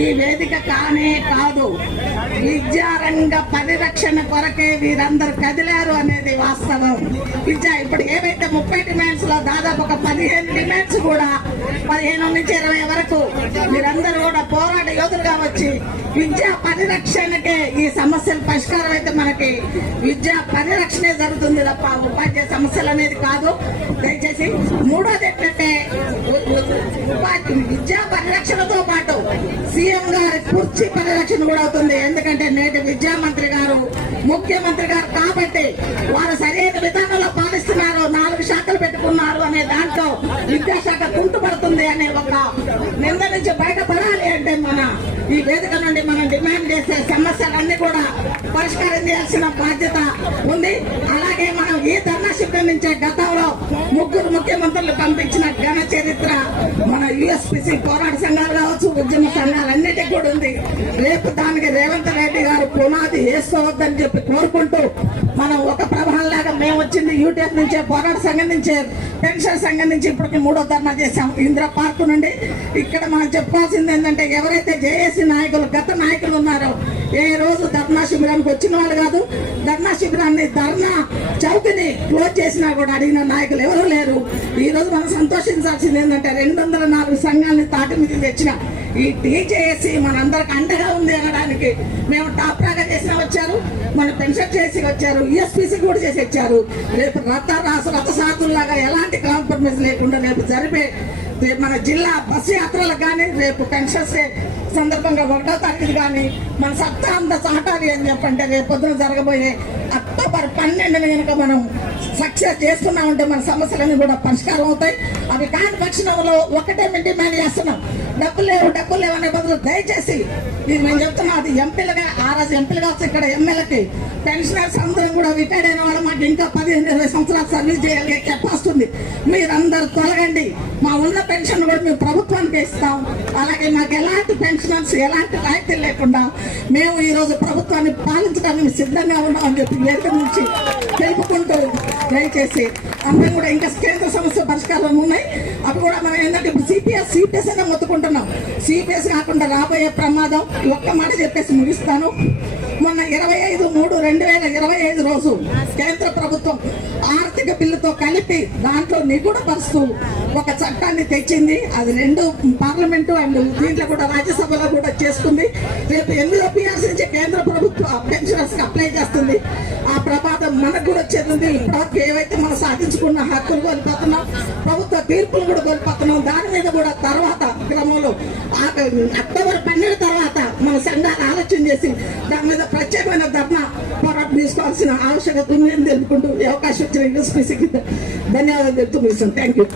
ఈ వేదిక కానే కాదు. విద్యారంగ పరిరక్షణ కొరకే వీరందరూ కదిలారు అనేది వాస్తవం. విద్య ఇప్పుడు ఏవైతే ముప్పై డిమాండ్స్లో దాదాపు ఒక పదిహేను డిమాండ్స్ కూడా పదిహేను నుంచి ఇరవై వరకు వీరందరూ కూడా పోరాట యోధులుగా వచ్చి విద్యా పరిరక్షణకే ఈ సమస్యల పరిష్కారం అయితే మనకి విద్యా పరిరక్షణే జరుగుతుంది తప్ప ఉపాధ్యాయ సమస్యలు అనేది కాదు. దయచేసి మంచి పరిరక్షణ కూడా అవుతుంది. ఎందుకంటే నేటి విద్యా మంత్రి గారు ముఖ్యమంత్రి గారు కాబట్టి వారు సరైన విధానంలో పాలిస్తున్నారు నాలుగు శాఖలు పెట్టుకున్నారు అనే దాంట్లో విద్యాశాఖ కుంటుపడుతుంది అనే ఒక నింద నుంచి బయటపడాలి అంటే మన ఈ వేదిక నుండి మనం డిమాండ్ చేసే సమస్యలన్నీ కూడా పరిష్కారం చేయాల్సిన బాధ్యత ఉంది. అలాగే మనం ఈ ధర్నా శిబిరం నుంచే గతంలో ముగ్గురు ముఖ్యమంత్రులు పంపించిన ఘన చరిత్ర మన యుఎస్పిసి పోరాట సంఘాలు కావచ్చు ఉద్యమ సంఘాలన్నిటికీ కూడా ఉంది. రేపు దానికి రేవంత్ రెడ్డి గారు పునాది వేసుకోవద్దని చెప్పి కోరుకుంటూ మనం ఒక ప్రభావం మేము వచ్చింది యూటీఎఫ్ నుంచే పోరాట సంఘం నుంచే పెన్షన్ సంఘం నుంచి ఇప్పటికి మూడో ధర్నా చేశాం ఇందిరా పార్క్ నుండి ఇక్కడ మనం చెప్పుకోవాల్సింది ఏంటంటే ఎవరైతే జేఏసీ నాయకులు గత నాయకులు ఉన్నారో ఏ రోజు ధర్నా శిబిరానికి వచ్చిన వాళ్ళు కాదు ధర్నా శిబిరాన్ని ధర్నా చౌకని క్లోజ్ చేసినా కూడా అడిగిన నాయకులు ఎవరు లేరు. ఈ రోజు మనం సంతోషించాల్సింది ఏంటంటే రెండు వందల నాలుగు సంఘాలని తాటి మీద తెచ్చిన ఈ టీచేసి మనందరికి అండగా ఉంది అనడానికి మేము టాప్ రాగా చేసిన వచ్చారు. మన పెన్షన్ చేసి వచ్చారు. ఈఎస్పీసీ కూడా చేసి వచ్చారు. రేపు రథ రాసు రథసాతుల్లాగా ఎలాంటి కాంప్రమైజ్ లేకుండా రేపు జరిపే రేపు మన జిల్లా బస్సు యాత్రలకు కానీ రేపు పెన్షన్స్ సందర్భంగా ఒకటో తారీఖు కానీ మన సత్తా అంత చాటాలి అని చెప్పంటే రేపొద్దున జరగబోయే అక్టోబర్ పన్నెండున కనుక మనం సక్సెస్ చేస్తున్నా ఉంటే మన సమస్యలన్నీ కూడా పరిష్కారం అవుతాయి. అవి కాని పక్షంలో ఒకటే మేము డిమాండ్ చేస్తున్నాం. డబ్బులు లేవు డబ్బులు లేవు అనే బదులు దయచేసి ఇది మేము చెప్తున్నాం అది ఎంపీలుగా ఆర్ఎస్ ఎంపీలుగా వస్తే ఇక్కడ ఎమ్మెల్యేకి పెన్షనర్స్ అందరం కూడా రిటైర్డ్ అయిన వాళ్ళు మాకు ఇంకా పదిహేను ఇరవై సంవత్సరాలు సర్వీస్ చేయాలి కెపాస్తుంది మీరందరూ తొలగండి. మా ఉన్న పెన్షన్ కూడా మేము ప్రభుత్వానికి ఇస్తాం. అలాగే మాకు ఎలాంటి పెన్షనర్స్ ఎలాంటి రాయితీ లేకుండా మేము ఈరోజు ప్రభుత్వాన్ని పాలించడానికి సిద్ధంగా ఉన్నామని చెప్పి వేదిక నుంచి తెలుపుకుంటూ దయచేసి అందరం కూడా ఇంకా కేంద్ర సమస్య పరిష్కారం ఉన్నాయి. అవి కూడా మనం ఏంటంటే ఇప్పుడు సిపిఎస్ సిపిఎస్ అనే మొత్తుకుంటున్నాం. సిపిఎస్ కాకుండా రాబోయే ప్రమాదం ఒక్క మాట చెప్పేసి ముగిస్తాను. మొన్న ఇరవై ఐదు మూడు రెండు వేల ఇరవై ఐదు రోజు కేంద్ర ప్రభుత్వం ఆర్థిక బిల్లుతో కలిపి దాంట్లో నిగూఢపరుస్తూ ఒక చట్టాన్ని తెచ్చింది. అది రెండు పార్లమెంటు అండ్ దీంట్లో కూడా రాజ్యసభలో కూడా చేసుకుంది రేపు ఎనిమిదో పిఆర్సీ కేంద్ర ప్రభుత్వం పెన్షనర్స్కి అప్లై చేస్తుంది? ఆ ప్రమాదం మనకు కూడా ఉంది ఇప్పటివరకు ఏవైతే మనం సాధించుకున్న హక్కులు కోల్పోతున్నాం ప్రభుత్వ తీర్పులు కూడా కోల్పోతున్నాం దాని మీద కూడా తర్వాత క్రమంలో ఆ- అక్టోబర్ పన్నెండు తర్వాత మన సంఘాలు ఆలోచన చేసి దాని మీద ప్రత్యేకమైన ధర్నా పోరాటం తీసుకోవాల్సిన ఆవశ్యకత ఉందని తెలుపుకుంటూ అవకాశం వచ్చిన యూఎస్పీసీకి ధన్యవాదాలు తెలుపుతూ థ్యాంక్ యూ